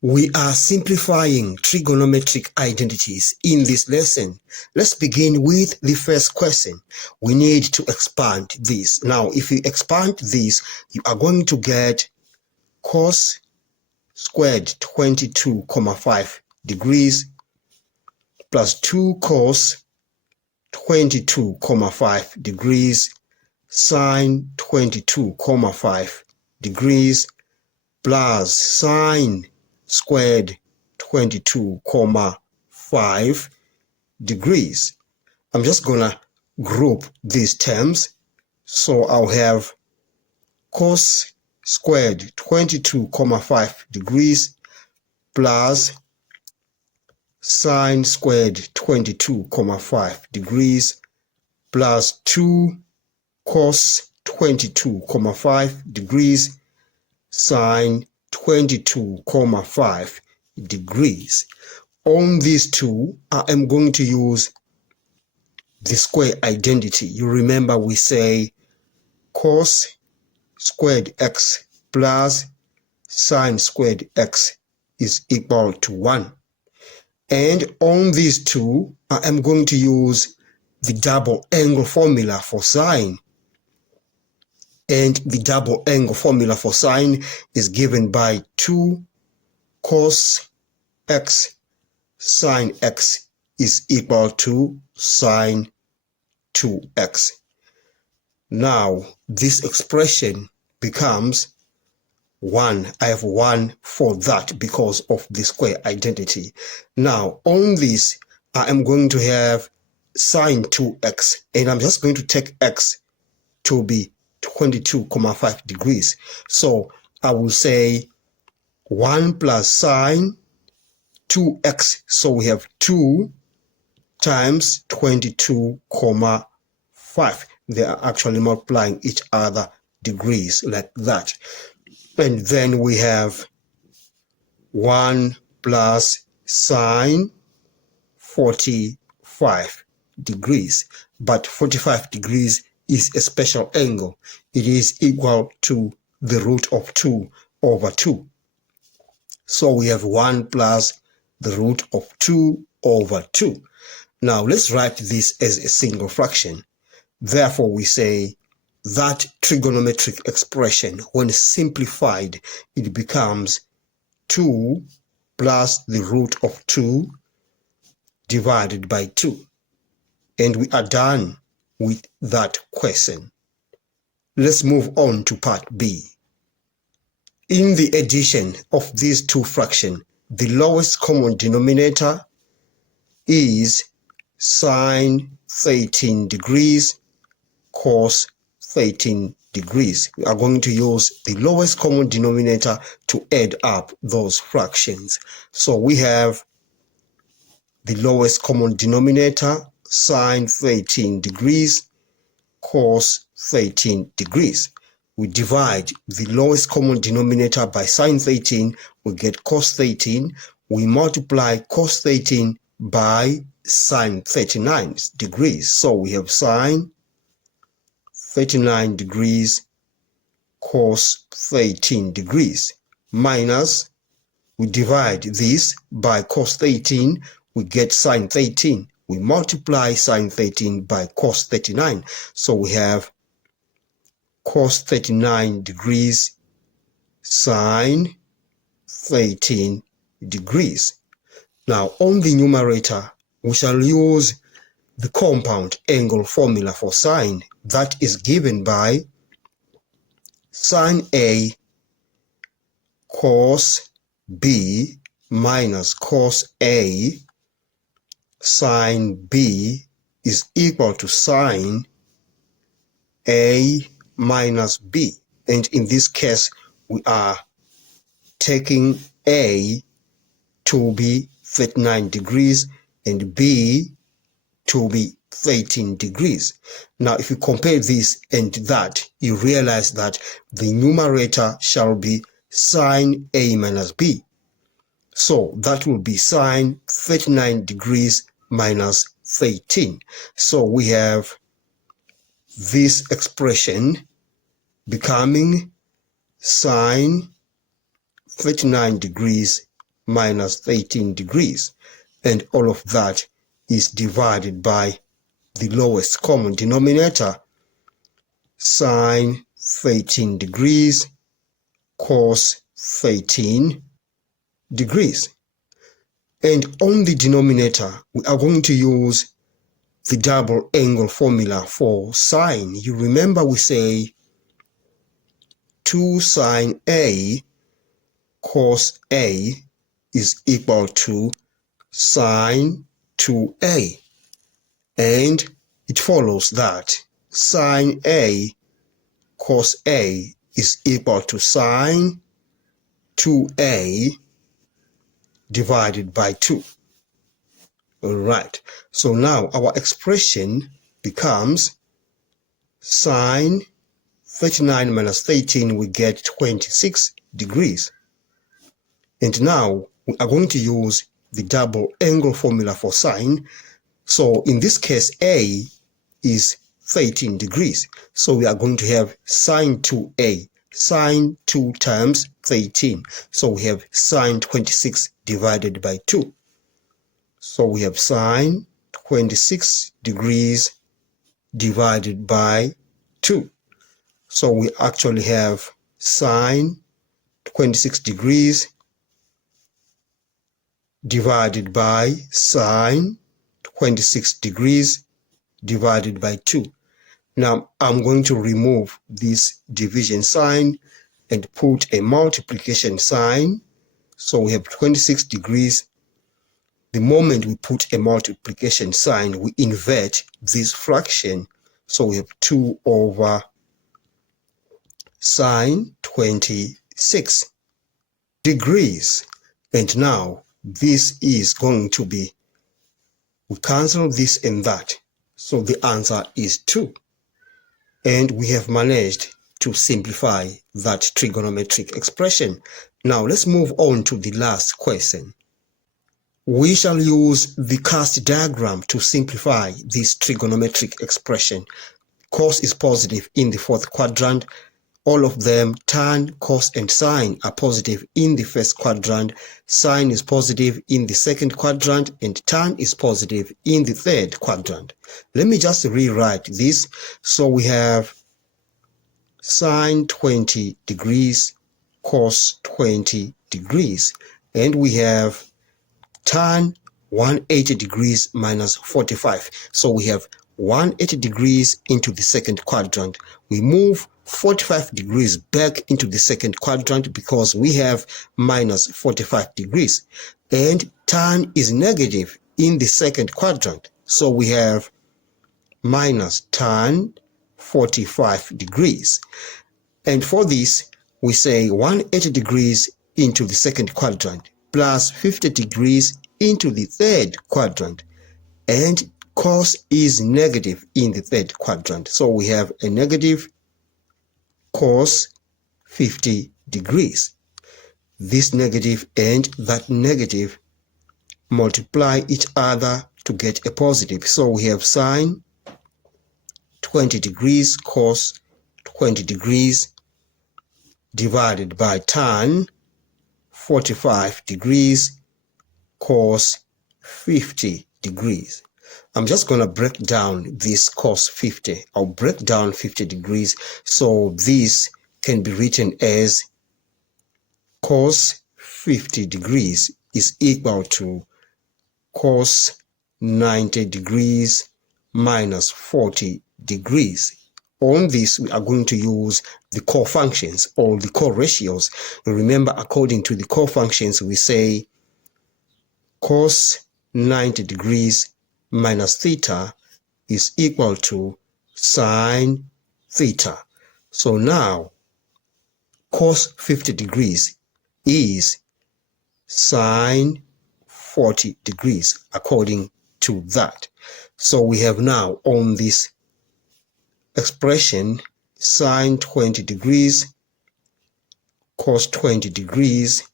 We are simplifying trigonometric identities in this lesson. Let's begin with the first question. We need to expand this. Now, if you expand this, you are going to get cos squared 22,5 degrees plus 2 cos 22,5 degrees sine 22,5 degrees plus sine squared 22,5 degrees. I'm just gonna group these terms. So I'll have cos squared 22,5 degrees plus sine squared 22,5 degrees plus 2 cos 22,5 degrees sine 22,5 degrees. On these two, I am going to use the square identity. You remember we say cos squared x plus sine squared x is equal to 1. And on these two, I am going to use the double angle formula for sine. And the double angle formula for sine is given by 2 cos x sine x is equal to sine 2x. Now, this expression becomes 1. I have 1 for that because of the square identity. Now, on this, I am going to have sine 2x, and I'm just going to take x to be 22,5 degrees. So I will say 1 plus sine 2x. So we have 2 times 22,5. They are actually multiplying each other degrees like that. And then we have 1 plus sine 45 degrees. But 45 degrees is a special angle. It is equal to the root of 2 over 2. So we have 1 plus the root of 2 over 2. Now let's write this as a single fraction. Therefore we say that trigonometric expression, when simplified, it becomes 2 plus the root of 2 divided by 2. And we are done with that question. Let's move on to part B. In the addition of these two fractions, the lowest common denominator is sine 13 degrees cos 13 degrees. We are going to use the lowest common denominator to add up those fractions. So we have the lowest common denominator, sine 13 degrees cos 13 degrees. We divide the lowest common denominator by sine 13, we get cos 13. We multiply cos 13 by sine 39 degrees. So we have sine 39 degrees cos 13 degrees minus, we divide this by cos 13, we get sine 13. We multiply sine 13 by cos 39. So we have cos 39 degrees sine 13 degrees. Now on the numerator, we shall use the compound angle formula for sine. That is given by sine A cos B minus cos A sine B is equal to sine A minus B. And in this case, we are taking A to be 39 degrees and B to be 13 degrees. Now, if you compare this and that, you realize that the numerator shall be sine A minus B. So that will be sine 39 degrees minus 13. So we have this expression becoming sine 39 degrees minus 13 degrees. And all of that is divided by the lowest common denominator, sine 13 degrees cos 13 degrees. And on the denominator, we are going to use the double angle formula for sine. You remember we say 2 sine A cos A is equal to sine 2A. And it follows that sine A cos A is equal to sine 2A divided by 2. All right, so now our expression becomes sine 39 minus 13, we get 26 degrees. And now we are going to use the double angle formula for sine. So in this case, A is 13 degrees. So we are going to have sine 2A, sine 2 times 13. So we have sine 26 divided by 2. So we have sine 26 degrees divided by 2. So we actually have sine 26 degrees divided by sine 26 degrees divided by 2. Now I'm going to remove this division sign and put a multiplication sign. So we have 26 degrees. The moment we put a multiplication sign, we invert this fraction. So we have 2 over sine 26 degrees. And now this is going to be, we cancel this and that. So the answer is 2. And we have managed to simplify that trigonometric expression. Now let's move on to the last question. We shall use the cast diagram to simplify this trigonometric expression. Cos is positive in the fourth quadrant. All of them, tan, cos, and sine are positive in the first quadrant. Sine is positive in the second quadrant, and tan is positive in the third quadrant. Let me just rewrite this. So we have sine 20 degrees, cos 20 degrees, and we have tan 180 degrees minus 45. So we have 180 degrees into the second quadrant. We move 45 degrees back into the second quadrant because we have minus 45 degrees. And tan is negative in the second quadrant. So we have minus tan 45 degrees. And for this, we say 180 degrees into the second quadrant plus 50 degrees into the third quadrant. And cos is negative in the third quadrant. So we have a negative cos 50 degrees. This negative and that negative multiply each other to get a positive. So we have sine 20 degrees cos 20 degrees divided by tan 45 degrees cos 50 degrees. I'm just going to break down this cos 50. I'll break down 50 degrees. So this can be written as cos 50 degrees is equal to cos 90 degrees minus 40 degrees. On this, we are going to use the cofunctions or the co-ratios. Remember, according to the cofunctions, we say cos 90 degrees minus theta is equal to sine theta. So now cos 50 degrees is sine 40 degrees according to that. So we have now on this expression sine 20 degrees cos 20 degrees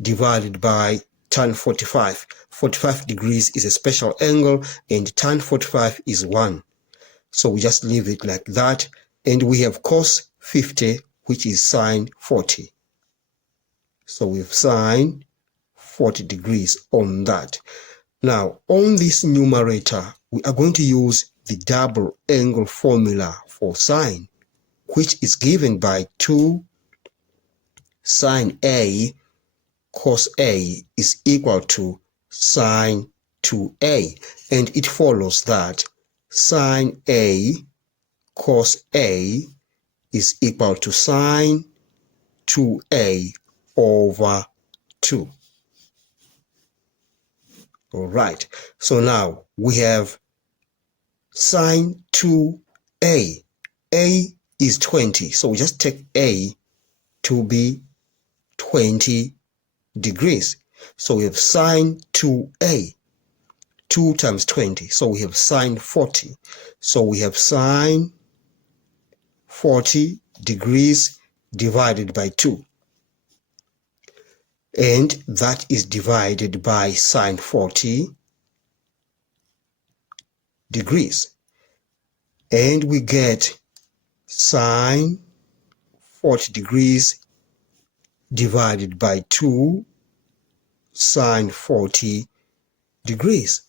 divided by tan 45. 45 degrees is a special angle and tan 45 is 1. So we just leave it like that. And we have cos 50, which is sine 40. So we have sine 40 degrees on that. Now, on this numerator, we are going to use the double angle formula for sine, which is given by 2 sine A cos A is equal to sine 2A. And it follows that sine A cos A is equal to sine 2A over 2. All right, so now we have sine 2A. A is 20, so we just take A to be 20 degrees. So we have sine 2A, 2 times 20, so we have sine 40. So we have sine 40 degrees divided by 2. And that is divided by sine 40 degrees. And we get sine 40 degrees divided by 2 sine 40 degrees.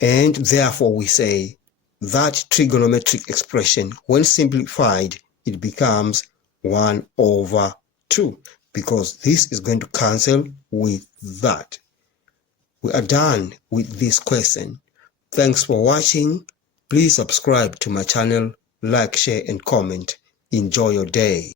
And therefore we say that trigonometric expression, when simplified, it becomes 1 over 2, because this is going to cancel with that. We are done with this question. Thanks for watching. Please subscribe to my channel, like, share, and comment. Enjoy your day.